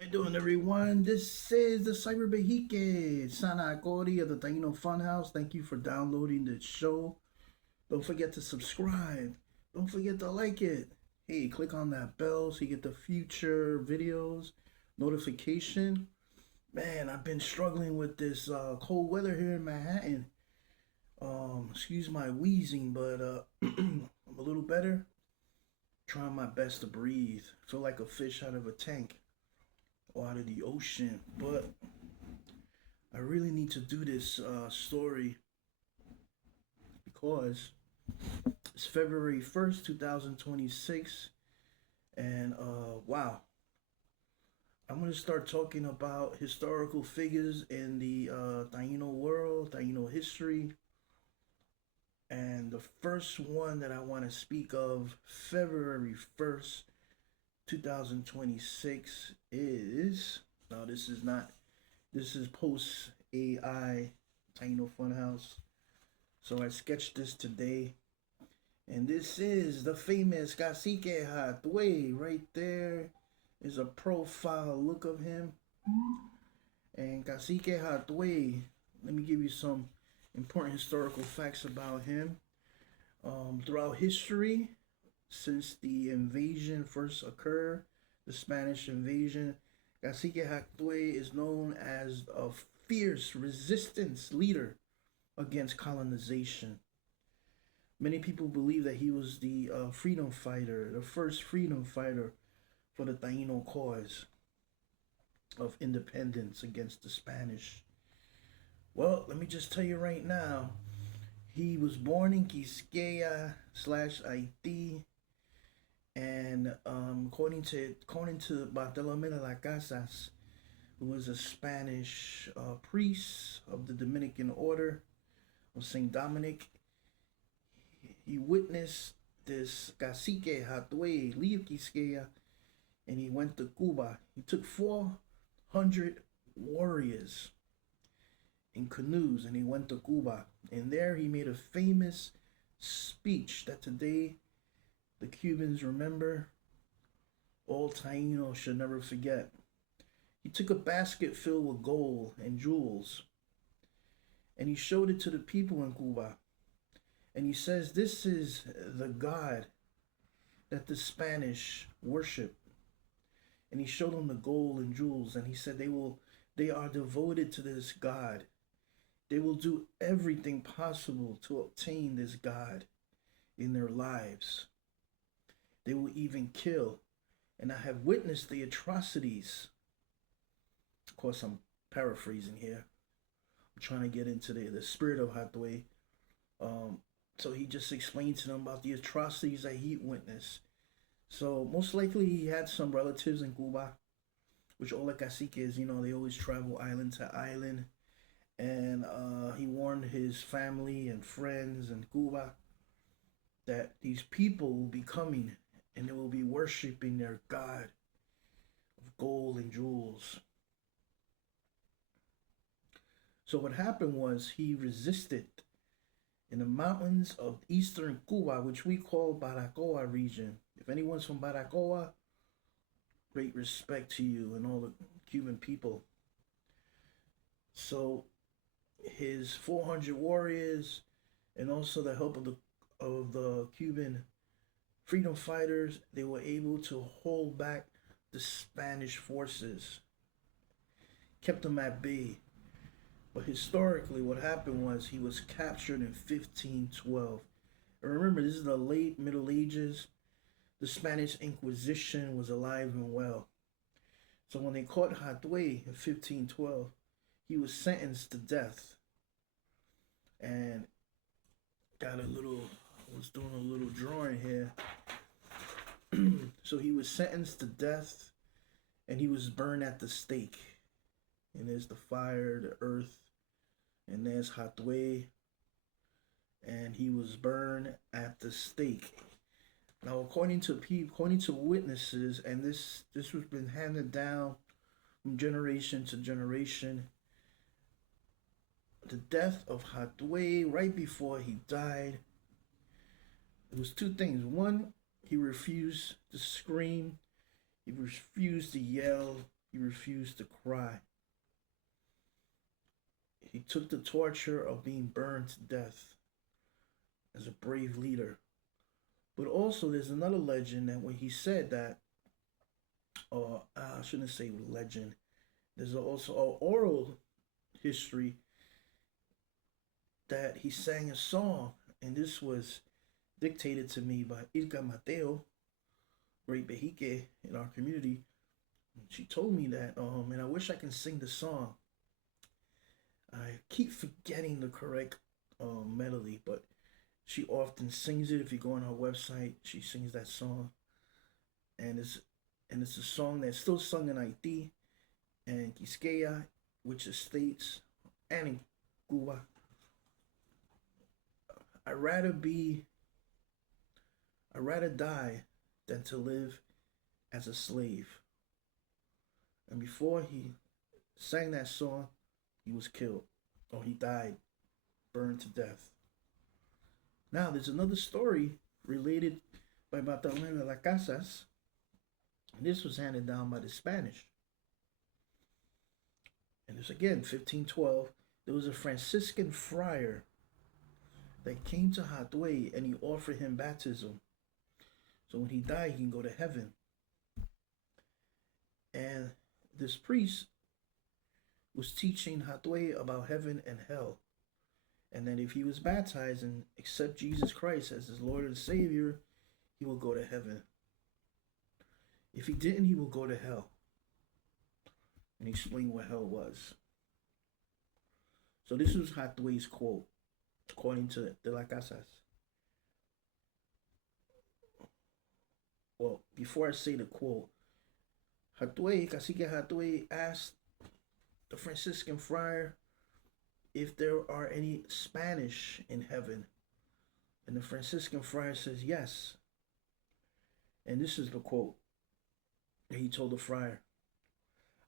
How you doing, everyone? This is the Cyber Behike, Sana Akori of the Taino Funhouse. Thank you for downloading the show. Don't forget to subscribe. Don't forget to like it. Hey, click on that bell so you get the future videos notification. Man, I've been struggling with this cold weather here in Manhattan. Excuse my wheezing, but I'm a little better. Trying my best to breathe. Feel like a fish out of a tank or out of the ocean, but I really need to do this story because it's February 1st, 2026, and wow, I'm going to start talking about historical figures in the Taino world, Taino history. And the first one that I want to speak of, February 1st, 2026, is. No, this is not. This is post AI Taino Funhouse. So I sketched this today. And this is the famous Cacike Hatüey. Right there is a profile look of him. And Cacike Hatüey, let me give you some important historical facts about him. Throughout history, since the invasion first occurred, the Spanish invasion, Cacike Hatüey is known as a fierce resistance leader against colonization. Many people believe that he was the freedom fighter, the first freedom fighter for the Taino cause of independence against the Spanish. Well, let me just tell you right now, he was born in Quisqueya slash Haiti, and according to Bartolome de las Casas, who was a Spanish priest of the Dominican Order of Saint Dominic, he witnessed this Cacike Hatüey leave Quisqueya, and he went to Cuba. He took 400 warriors in canoes, and he went to Cuba. And there he made a famous speech that today the Cubans remember, all Taínos should never forget. He took a basket filled with gold and jewels, and he showed it to the people in Cuba. And he says, this is the God that the Spanish worship. And he showed them the gold and jewels, and he said they are devoted to this God. They will do everything possible to obtain this God in their lives. They will even kill. And I have witnessed the atrocities. Of course, I'm paraphrasing here. I'm trying to get into the spirit of Hatüey. So he just explained to them about the atrocities that he witnessed. So most likely he had some relatives in Cuba, which all the caciques, they always travel island to island. And he warned his family and friends in Cuba that these people will be coming and they will be worshiping their God of gold and jewels. So what happened was he resisted in the mountains of eastern Cuba, which we call Baracoa region. If anyone's from Baracoa, great respect to you and all the Cuban people. So his 400 warriors and also the help of the Cuban freedom fighters, they were able to hold back the Spanish forces, kept them at bay. But historically, what happened was he was captured in 1512. And remember, this is the late Middle Ages. The Spanish Inquisition was alive and well. So when they caught Hatüey in 1512, he was sentenced to death. And I was doing a little drawing here. So he was sentenced to death and he was burned at the stake. And there's the fire, the earth, and there's Hatüey, and he was burned at the stake. Now, according to witnesses, and this has been handed down from generation to generation, the death of Hatüey right before he died, it was two things. One, he refused to scream, he refused to yell, he refused to cry. He took the torture of being burned to death as a brave leader. But also, there's another legend that when he said that, or I shouldn't say legend, there's also an oral history that he sang a song, and this was dictated to me by Ilka Mateo, great Behike in our community. She told me that, and I wish I can sing the song. I keep forgetting the correct melody, but she often sings it. If you go on her website, she sings that song, and it's a song that's still sung in Haiti and Quisqueya, which is states, and in Cuba. I'd rather be, I'd rather die than to live as a slave. And before he sang that song, he was killed, or he died, burned to death. Now, there's another story related by Bartolomé de las Casas, and this was handed down by the Spanish. And this again, 1512, there was a Franciscan friar that came to Hatüey and he offered him baptism. So when he died, he can go to heaven. And this priest was teaching Hatüey about heaven and hell. And that if he was baptized and accept Jesus Christ as his Lord and Savior, he will go to heaven. If he didn't, he will go to hell. And he explained what hell was. So this was Hatüey's quote, according to De las Casas. Well, before I say the quote, Hatüey, Cacike Hatüey asked the Franciscan friar if there are any Spanish in heaven. And the Franciscan friar says yes. And this is the quote that he told the friar.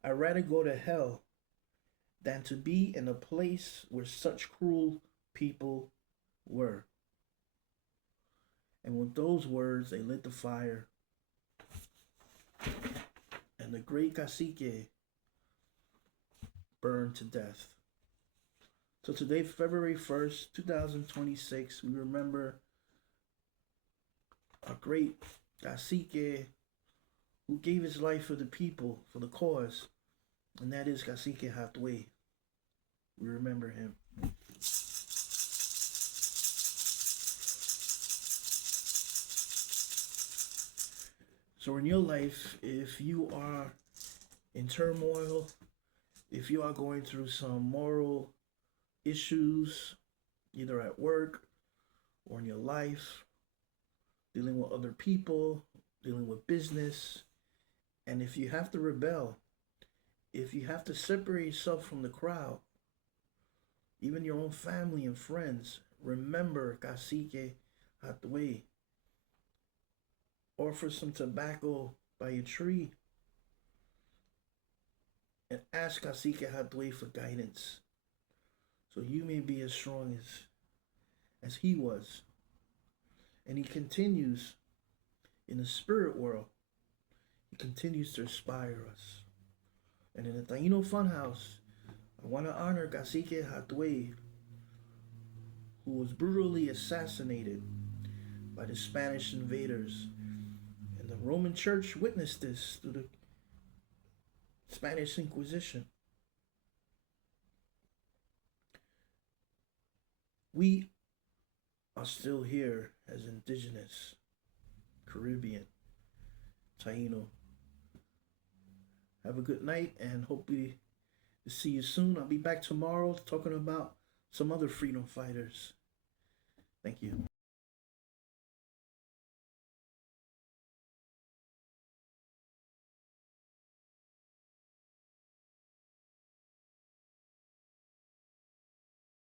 I'd rather go to hell than to be in a place where such cruel people were. And with those words, they lit the fire. And the great Cacike burned to death. So today, February 1st, 2026, we remember a great Cacike who gave his life for the people, for the cause, and that is Cacike Hatüey. We remember him. So in your life, if you are in turmoil, if you are going through some moral issues, either at work or in your life, dealing with other people, dealing with business, and if you have to rebel, if you have to separate yourself from the crowd, even your own family and friends, remember Cacike Hatüey. Offer some tobacco by a tree and ask Cacike Hatüey for guidance, so you may be as strong as he was. And he continues in the spirit world. He continues to inspire us. And in the Taino Funhouse, I want to honor Cacike Hatüey, who was brutally assassinated by the Spanish invaders. And the Roman Church witnessed this through the Spanish Inquisition. We are still here as indigenous, Caribbean, Taino. Have a good night and hope to see you soon. I'll be back tomorrow talking about some other freedom fighters. Thank you.